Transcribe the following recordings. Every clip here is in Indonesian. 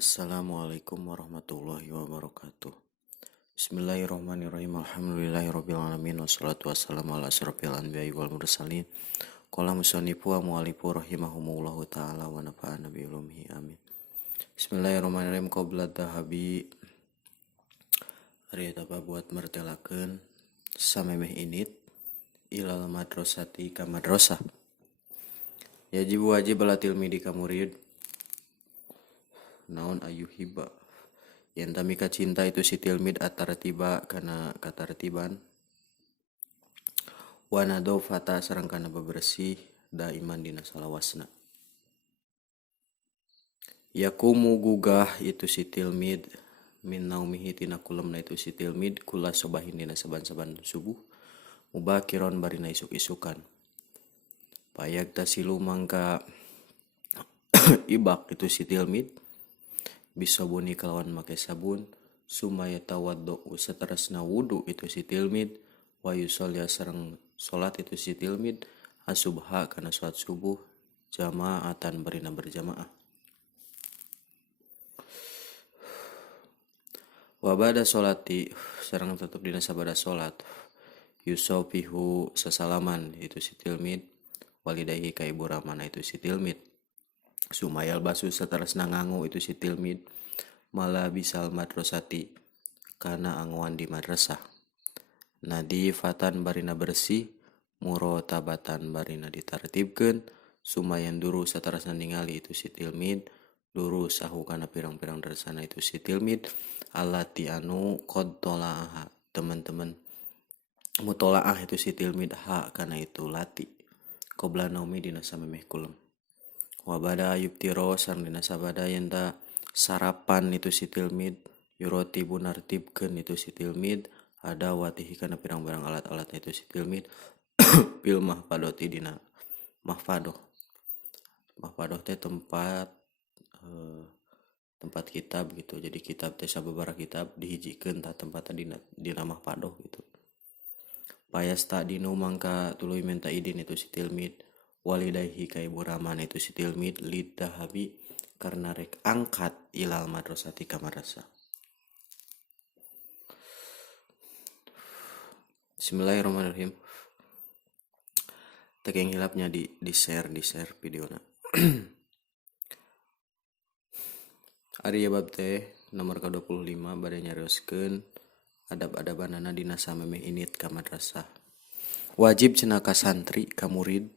Assalamualaikum warahmatullahi wabarakatuh. Bismillahirrahmanirrahim. Alhamdulillahirrabbilalamin. Wassalatu wassalamu ala asyrafil anbiya'i wal mursalin. Qala musannifu wa mu'alifu rahimahumullahu ta'ala wa nafa'ana bi ulumihi amin. Bismillahirrahmanirrahim. Qabla dahabi ari eta buat martelakeun samemeh init ilal madrasati ka madrasah. Yajibu wajib balatil midi ka murid naon ayuhiba yang tamika cinta itu si tilmid atartiba kana katartiban wanado fata sareng kana bebersih daiman dina salawasna yakumu gugah itu si tilmid min naumihi tina kulemna itu si tilmid kula sobahin dina saban-saban subuh mubakiron barina isuk-isukan payak tasilu mangka ibak itu si tilmid bisa buni kalawan make sabun sumaya tawaddo saterasna wudu itu si tilmid wa yusolya sareng salat itu si tilmid asubha kana salat subuh jamaatan barina berjamaah wa ba'da salati sareng tetep dina sabada salat yusofihu sasalaman itu si tilmid walidayhi ka ibu ramana itu si tilmid sumayal basu saterasna nganggo itu si tilmid malah bisal madrasati kana angwan di madrasah nadi fatan barina bersih murotabatan barina ditartibkeun sumayan duru saterasna ningali itu si tilmid duru sahu kana pirang-pirang darsana itu si tilmid allati anu qad tolaaha teman-teman mutolaah itu si tilmid ha kana itu lati qabla naumi dina samemeh kulem wabada yubtiro sareng dina sabada yenta sarapan itu si tilmid yuroti bunartibkeun itu si tilmid ada watihi kana pirang-pirang alat-alat itu si tilmid pil mahfadoti dina mahfadoh teh tempat kitab gitu jadi kitab teh sababaraha kitab dihijikeun tah tempatna dina mahfadoh gitu payasta dinu mangka tuluy minta idin itu si tilmid walidayhi ka ibu raman itu si tilmid lidahabi karena rek angkat ilal madrasati ka madrasah. Bismillahirrahmanirrahim. Tekeng hilapnya di share videona. Ari bab teh nomor ke-25 bade nyarioskeun adab-adabanana dina samemeh init ka madrasah. Wajib cenah ka santri ka murid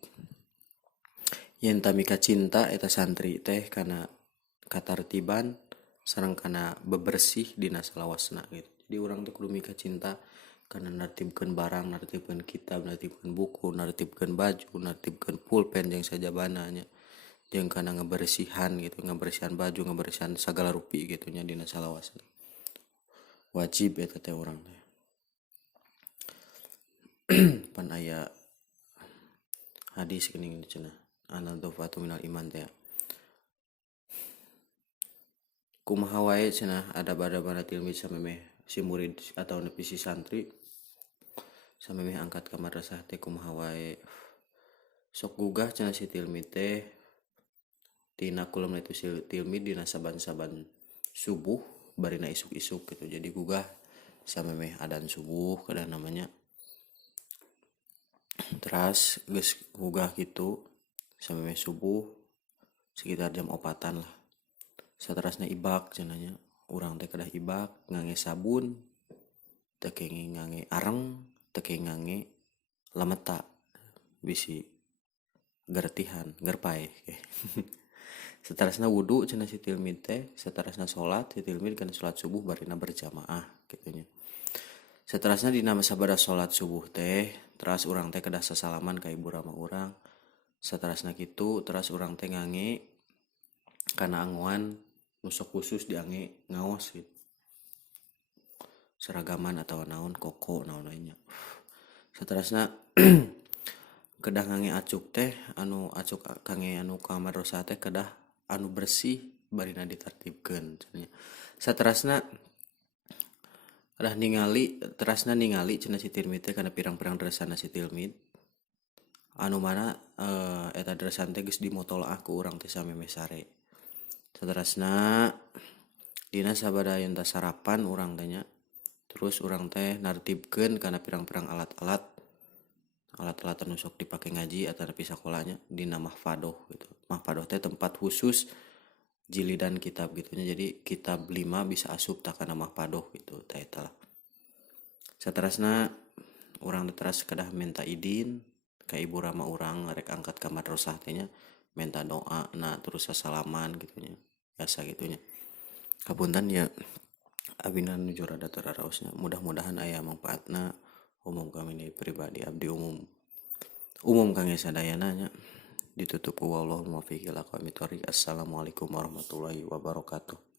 yen tamika cinta eta santri teh kana katartiban sareng kana bebersih dina salawasna gitu. Jadi urang teh kudu mika cinta kana nartibkeun barang, nartibkeun kitab, nartibkeun buku, nartibkeun baju, nartibkeun pulpen jeung sajabana nya. Jeung kana ngabersihan gitu, ngabersihan baju, ngabersihan sagala rupi gitu nya dina salawasna. Wajib eta teh urang teh. Pan aya hadis geuning cenah. An-nadhafatu minal iman teh. Kumaha wae cenah adab-adabana tilmid samemeh si murid atau nepi si santri samemeh angkat ka madrasah teh kumaha wae sok gugah cenah si tilmid teh tina kulemna itu si tilmid dina saban-saban subuh barina isuk-isuk gitu jadi gugah samemeh adzan subuh kada namanya teras geus gugah gitu samemeh subuh sekitar jam 4-an lah saterasna ibak cenanya urang teh kedah ibak ngange sabun teu kenging ngange areng teu kenging ngange lameta bisi gertihan gerpae saterasna wudu cenah si tilmid teh saterasna salat si tilmid kana salat subuh barina berjamaah kitu nya saterasna dina sabada salat subuh teh teras urang teh kedah sasalaman ka ibu rama urang saterasna kitu teras urang teh ngange kana anggoan nusok khusus diange ngaos gitu seragaman atau naon koko naon nya saterasna kedah ngange acuk teh anu acuk kange anu ka madrasah teh kedah anu bersih barina ditartibkeun saterasna kedah ningali cenah si tilmid teh kana pirang-pirang darsana si tilmid anu mana eta darasan teh geus dimotolaah ku urang teh samemeh sare saterasna Dina sabada ayeuna sarapan urang tanya. Terus urang teh nartibkeun kana pirang-pirang alat-alat anu sok dipake ngaji atau nepi sakolanya dina mahfadoh gitu. Mahfadoh teh tempat khusus jilidan kitab gitunya. Jadi kitab 5 bisa asup tak kana mahfadoh gitu. Tah eta lah. Saterasna urang teras kedah minta idin ka ibu rama urang rek angkat ka madrasah teh nya, minta doa nah terus sasalaman gitunya. Biasa gitunya. Kapunten ya abina nuju rada teraraosnya. Mudah-mudahan aya manfaatna umum kami ini pribadi abdi umum kangge sadayana nya. Ditutup ku wallahul muwaffiq ila aqwamit thoriq. Assalamualaikum warahmatullahi wabarakatuh.